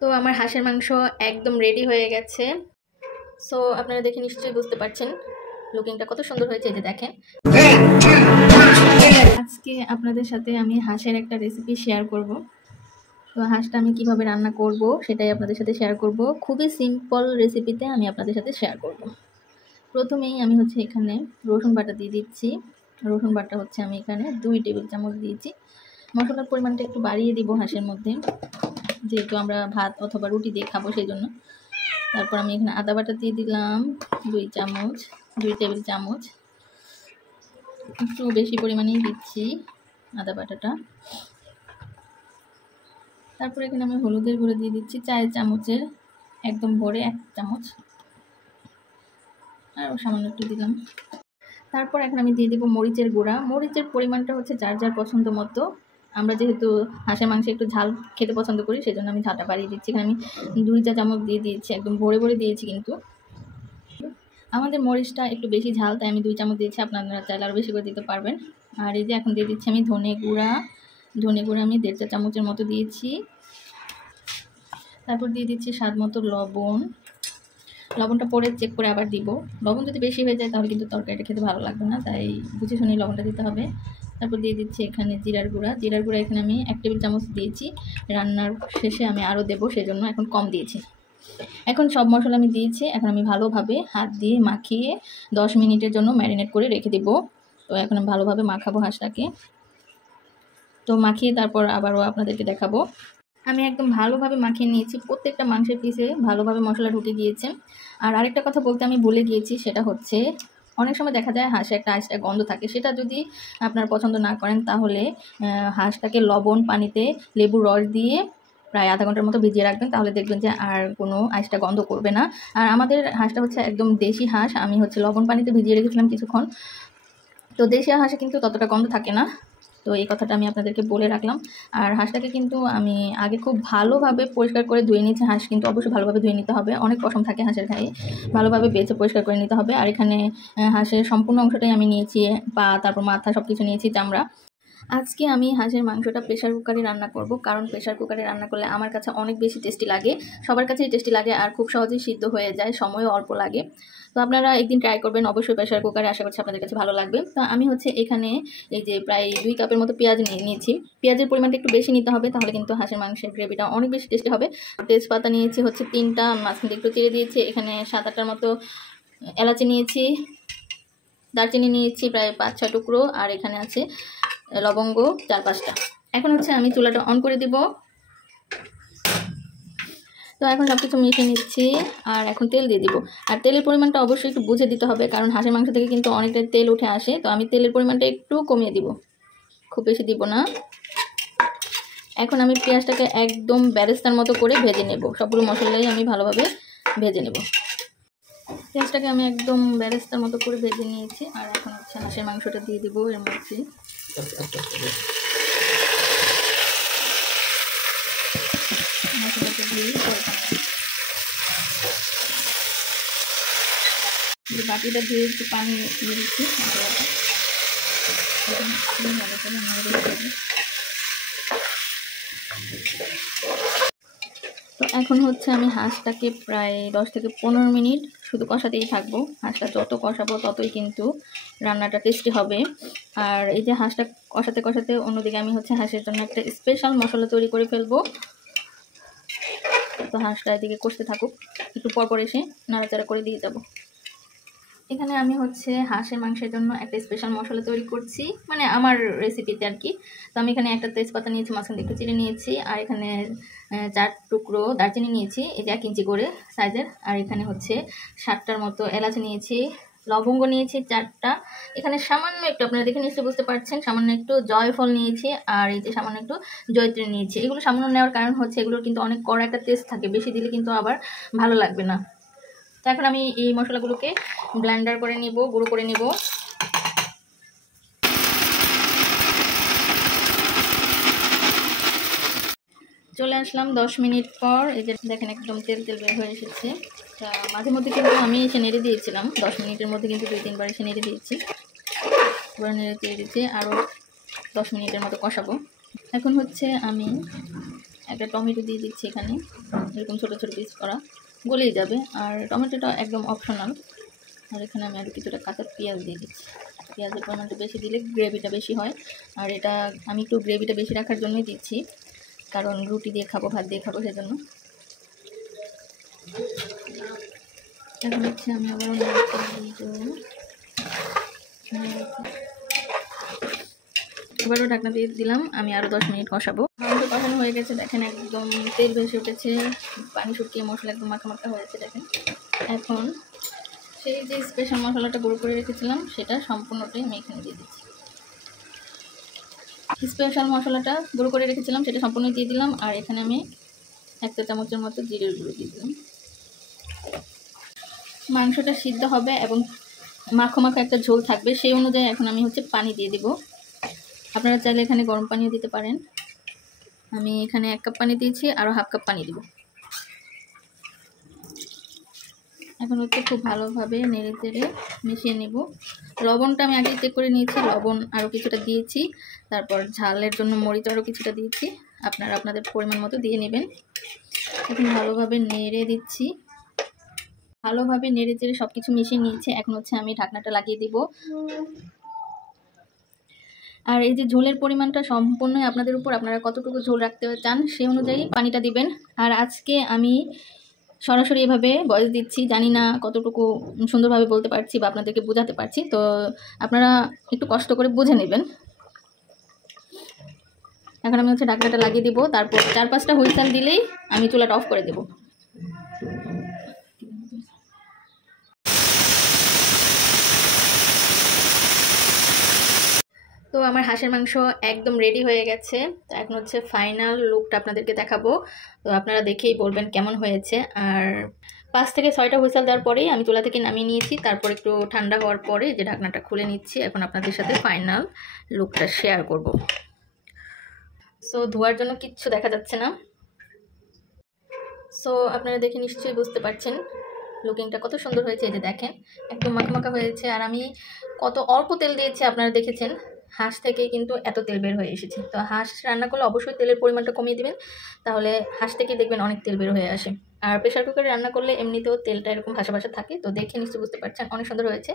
তো আমার হাঁসের মাংস একদম রেডি হয়ে গেছে। সো আপনারা দেখে নিশ্চয়ই বুঝতে পারছেন লুকিংটা কত সুন্দর হয়েছে, যে দেখেন। আজকে আপনাদের সাথে আমি হাঁসের একটা রেসিপি শেয়ার করব। তো হাঁসটা আমি কিভাবে রান্না করব সেটাই আপনাদের সাথে শেয়ার করব। খুবই সিম্পল রেসিপিতে আমি আপনাদের সাথে শেয়ার করব। প্রথমেই আমি এখানে রসুন বাটা দিয়ে দিচ্ছি। রসুন বাটা আমি এখানে 2 টেবিল চামচ দিয়েছি। মশলার পরিমাণটা একটু বাড়িয়ে দিব হাঁসের মধ্যে, যেহেতু আমরা ভাত অথবা রুটি দিয়ে খাবো সেই জন্য। তারপর আমি এখানে আদা বাটা দিয়ে দিলাম 2 টেবিল চামচ। একটু বেশি পরিমাণেই দিচ্ছি আদা বাটাটা। তারপর এখানে আমি হলুদের গুঁড়ো দিয়ে দিচ্ছি 4 চামচের একদম ভরে 1 চামচ, আর সামান্য একটু দিলাম। তারপর এখন আমি দিয়ে দিব মরিচের গুঁড়া। মরিচের পরিমাণটা যার যার পছন্দ মতো। আমরা যেহেতু হাঁসের মাংসে একটু ঝাল খেতে পছন্দ করি, সেই জন্য আমি ঝালটা বাড়িয়ে দিচ্ছি। এখানে আমি 2 চা চামচ দিয়ে দিয়েছি, একদম ভরে ভরে দিয়েছি। কিন্তু আমাদের মরিচটা একটু বেশি ঝাল, তাই আমি 2 চামচ দিয়েছি। আপনারা চাইলে আরও বেশি করে দিতে পারবেন। আর এই যে এখন দিয়ে দিচ্ছি আমি ধনে গুঁড়া আমি 1.5 চা চামচের মতো দিয়েছি। তারপর দিয়ে দিচ্ছি স্বাদ মতো লবণ। লবণটা পরে চেক করে আবার দিব। লবণ যদি বেশি হয়ে যায় তাহলে কিন্তু তরকারিটা খেতে ভালো লাগবে না, তাই বুঝে শুনে লবণটা দিতে হবে। তারপর দিয়ে দিচ্ছি এখানে জিরার গুঁড়া এখানে আমি 1 টেবিল চামচ দিয়েছি। রান্নার শেষে আমি আরও দেবো, সেজন্য এখন কম দিয়েছি। এখন সব মশলা আমি দিয়েছি। এখন আমি ভালোভাবে হাত দিয়ে মাখিয়ে 10 মিনিটের জন্য ম্যারিনেট করে রেখে দেব। তো এখন আমি ভালোভাবে মাখাবো হাঁসটাকে। তো মাখিয়ে তারপর আবারও আপনাদেরকে দেখাবো। আমি একদম ভালোভাবে মাখিয়ে নিয়েছি। প্রত্যেকটা মাংসের পিসে ভালোভাবে মশলা ঢুকে গিয়েছে। আর আরেকটা কথা বলতে আমি ভুলে গিয়েছি, সেটা অনেক সময় দেখা যায় হাঁসে একটা আইসটা গন্ধ থাকে। সেটা যদি আপনারা পছন্দ না করেন তাহলে হাঁসটাকে লবণ পানিতে লেবুর রস দিয়ে প্রায় আধা ঘন্টার মতো ভিজিয়ে রাখবেন, তাহলে দেখবেন যে আর কোনো আইসটা গন্ধ করবে না। আর আমাদের হাঁসটা একদম দেশি হাঁস। আমি লবণ পানিতে ভিজিয়ে রেখেছিলাম কিছুক্ষণ। তো দেশি হাঁসে কিন্তু ততটা গন্ধ থাকে না। তো এই কথাটা আমি আপনাদেরকে বলে রাখলাম। আর হাঁসটাকে কিন্তু আমি আগে খুব ভালোভাবে পরিষ্কার করে ধুয়ে নিয়েছি। হাঁস কিন্তু অবশ্যই ভালোভাবে ধুয়ে নিতে হবে, অনেক পশম থাকে হাঁসের গায়ে। ভালোভাবে বেছে পরিষ্কার করে নিতে হবে। আর এখানে হাঁসের সম্পূর্ণ অংশটাই আমি নিয়েছি, পা, তারপর মাথা, সব কিছু নিয়েছি, চামড়া। আজকে আমি হাঁসের মাংসটা প্রেশার কুকারে রান্না করব, কারণ প্রেশার কুকারে রান্না করলে আমার কাছে অনেক বেশি টেস্টি লাগে। সবার কাছেই টেস্টি লাগে আর খুব সহজেই সিদ্ধ হয়ে যায়, সময়ও অল্প লাগে। তো আপনারা একদিন ট্রাই করবেন অবশ্যই প্রেশার কুকারে, আশা করছি আপনাদের কাছে ভালো লাগবে। তো আমি এখানে এই যে প্রায় 2 কাপের মতো পেঁয়াজ নিয়েছি। পেঁয়াজের পরিমাণটা একটু বেশি নিতে হবে, তাহলে কিন্তু হাঁসের মাংসের গ্রেভিটা অনেক বেশি টেস্টি হবে। তেজপাতা নিয়েছি 3টা, মাঝখানে একটু চিড়ে দিয়েছি। এখানে 7-8টার মতো এলাচি নিয়েছি। দারচিনি নিয়েছি প্রায় 5-6 টুকরো, আর এখানে আছে লবঙ্গ 4-5টা। এখন আমি চুলাটা অন করে দিব। তো এখন সব কিছু মিশিয়ে নিচ্ছি, আর এখন তেল দিয়ে দিব। আর তেলের পরিমাণটা অবশ্যই একটু বুঝে দিতে হবে, কারণ হাঁসের মাংস থেকে কিন্তু অনেকটা তেল উঠে আসে। তো আমি তেলের পরিমাণটা একটু কমিয়ে দিব, খুব বেশি দিব না। এখন আমি পেঁয়াজটাকে একদম বেরেস্তার মতো করে ভেজে নেব। সবগুলো মশলাই আমি ভালোভাবে ভেজে নেব। পেঁয়াজটাকে আমি একদম বেরেস্তার মতো করে ভেজে নিয়েছি। আর এখন হাঁসের মাংসটা দিয়ে দিব এর মধ্যে। মশলাটা দিয়ে বাটিটা দিয়ে একটু পানি দিয়ে দিচ্ছি। তো এখন আমি হাঁসটাকে প্রায় 10 থেকে 15 মিনিট শুধু কষাতেই থাকবো। হাঁসটা যত কষাবো ততই কিন্তু রান্নাটা টেস্টি হবে। আর এই যে হাঁসটা কষাতে কষাতে অন্যদিকে আমি হাঁসের জন্য একটা স্পেশাল মশলা তৈরি করে ফেলবো। তো হাঁসটা এদিকে কষতে থাকুক, একটু পরপর এসে নাড়াচাড়া করে দিয়ে যাব। এখানে আমি হাঁসের মাংসের জন্য একটা স্পেশাল মশলা তৈরি করছি, মানে আমার রেসিপিতে আর কি। তো আমি এখানে একটা তেজপাতা নিয়েছি, মাঝখানে একটু চিড়ে নিয়েছি, আর এখানে 4 টুকরো দারচিনি নিয়েছি, এই যে 1 ইঞ্চি করে সাইজের। আর এখানে 7টার মতো এলাচ নিয়েছি, লবঙ্গ নিয়েছি 4টা। এখানে সামান্য একটু, আপনারা দেখে নিশ্চয়ই বুঝতে পারছেন, সামান্য একটু জয়ফল নিয়েছি, আর এই যে সামান্য একটু জয়ত্রী নিয়েছি। এগুলো সামান্য নেওয়ার কারণ এগুলোর কিন্তু অনেক কড়া একটা টেস্ট থাকে, বেশি দিলে কিন্তু আবার ভালো লাগবে না। তো এখন আমি এই মশলাগুলোকে ব্লেন্ডার করে নিব, গুঁড়ো করে নিব। চলে আসলাম 10 মিনিট পর। এই যে দেখেন একদম তেল তেল বের হয়ে এসেছে। তা মাঝে মধ্যে কিন্তু আমি এসে নেড়ে দিয়েছিলাম, 10 মিনিটের মধ্যে কিন্তু 2-3 বার এসে নেড়ে দিয়েছি। এবার নেড়ে দিয়ে দিচ্ছি, আরও 10 মিনিটের মতো কষাবো। এখন আমি একটা টমেটো দিয়ে দিচ্ছি এখানে, এরকম ছোটো ছোটো পিস করা, গলেই যাবে। আর টমেটোটা একদম অপশনাল। আর এখানে আমি আরও কিছুটা কাঁচা পেঁয়াজ দিয়ে দিচ্ছি। পেঁয়াজের পরিমাণটা বেশি দিলে গ্রেভিটা বেশি হয়। আর এটা আমি একটু গ্রেভিটা বেশি রাখার জন্যই দিচ্ছি, কারণ রুটি দিয়ে খাবো, ভাত দিয়ে খাবো, সেজন্য। এখন হচ্ছে আমি আবারও এবারও ঢাকনা দিয়ে দিলাম। আমি আরও 10 মিনিট কষাবো। মাংস কষানো হয়ে গেছে, দেখেন একদম তেল ভেসে উঠেছে, পানি শুকিয়ে মশলা একদম মাখা মাখা হয়েছে। দেখেন এখন সেই যে স্পেশাল মশলাটা গুঁড়ো করে রেখেছিলাম সেটা সম্পূর্ণটাই আমি এখানে দিয়ে দিচ্ছি। স্পেশাল মশলাটা গুঁড়ো করে রেখেছিলাম সেটা সম্পূর্ণ দিয়ে দিলাম। আর এখানে আমি 1 চা চামচের মতো জিরের গুঁড়ো দিয়ে দিলাম। মাংসটা সিদ্ধ হবে এবং মাখো মাখো একটা ঝোল থাকবে, সেই অনুযায়ী এখন আমি হচ্ছে পানি দিয়ে দিব। আপনারা চাইলে এখানে গরম পানিও দিতে পারেন। আমি এখানে 1 কাপ পানি দিয়েছি, আরও হাফ কাপ পানি দিব। এখন হচ্ছে খুব ভালোভাবে নেড়ে চেড়ে মিশিয়ে নেব। লবণটা আমি আগে চেক করে নিয়েছি, লবণ আরও কিছুটা দিয়েছি। তারপর ঝালের জন্য মরিচ আরও কিছুটা দিয়েছি, আপনারা আপনাদের পরিমাণ মতো দিয়ে নেবেন। এখন ভালোভাবে নেড়ে দিচ্ছি, ভালোভাবে নেড়ে চেড়ে সব কিছু মিশিয়ে নিয়েছি। এখন হচ্ছে আমি ঢাকনাটা লাগিয়ে দিব। আর এই যে ঝোলের পরিমাণটা সম্পূর্ণই আপনাদের উপর, আপনারা কতটুকু ঝোল রাখতে চান সেই অনুযায়ী পানিটা দিবেন। আর আজকে আমি সরাসরি এভাবে ভয়েস দিচ্ছি, জানি না কতটুকু সুন্দরভাবে বলতে পারছি বা আপনাদেরকে বোঝাতে পারছি, তো আপনারা একটু কষ্ট করে বুঝে নেবেন। এখন আমি হচ্ছে ঢাকনাটা লাগিয়ে দিব, তারপর 4-5টা হুইসেল দিলেই আমি চুলাটা অফ করে দেব। তো আমার হাঁসের মাংস একদম রেডি হয়ে গেছে। তো এখন হচ্ছে ফাইনাল লুকটা আপনাদেরকে দেখাবো, তো আপনারা দেখেই বলবেন কেমন হয়েছে। আর 5 থেকে 6টা হুইসেল দেওয়ার পরেই আমি চুলা থেকে নামিয়ে নিয়েছি। তারপর একটু ঠান্ডা হওয়ার পরে যে ঢাকনাটা খুলে নিচ্ছি, এখন আপনাদের সাথে ফাইনাল লুকটা শেয়ার করব। সো ধোয়ার জন্য কিচ্ছু দেখা যাচ্ছে না। সো আপনারা দেখে নিশ্চয়ই বুঝতে পারছেন লুকিংটা কত সুন্দর হয়েছে। এই যে দেখেন একদম মাখা মাখা হয়েছে। আর আমি কত অল্প তেল দিয়েছি, আপনারা দেখেছেন হাঁস থেকে কিন্তু এত তেল বের হয়ে এসেছে। তো হাঁস রান্না করলে অবশ্যই তেলের পরিমাণটা কমিয়ে দিবেন, তাহলে হাঁস থেকে দেখবেন অনেক তেল বের হয়ে আসে। আর প্রেশার কুকারে রান্না করলে এমনিতেও তেলটা এরকম ভাসা ভাসা থাকে। তো দেখে নিশ্চয়ই বুঝতে পারছেন অনেক সুন্দর হয়েছে।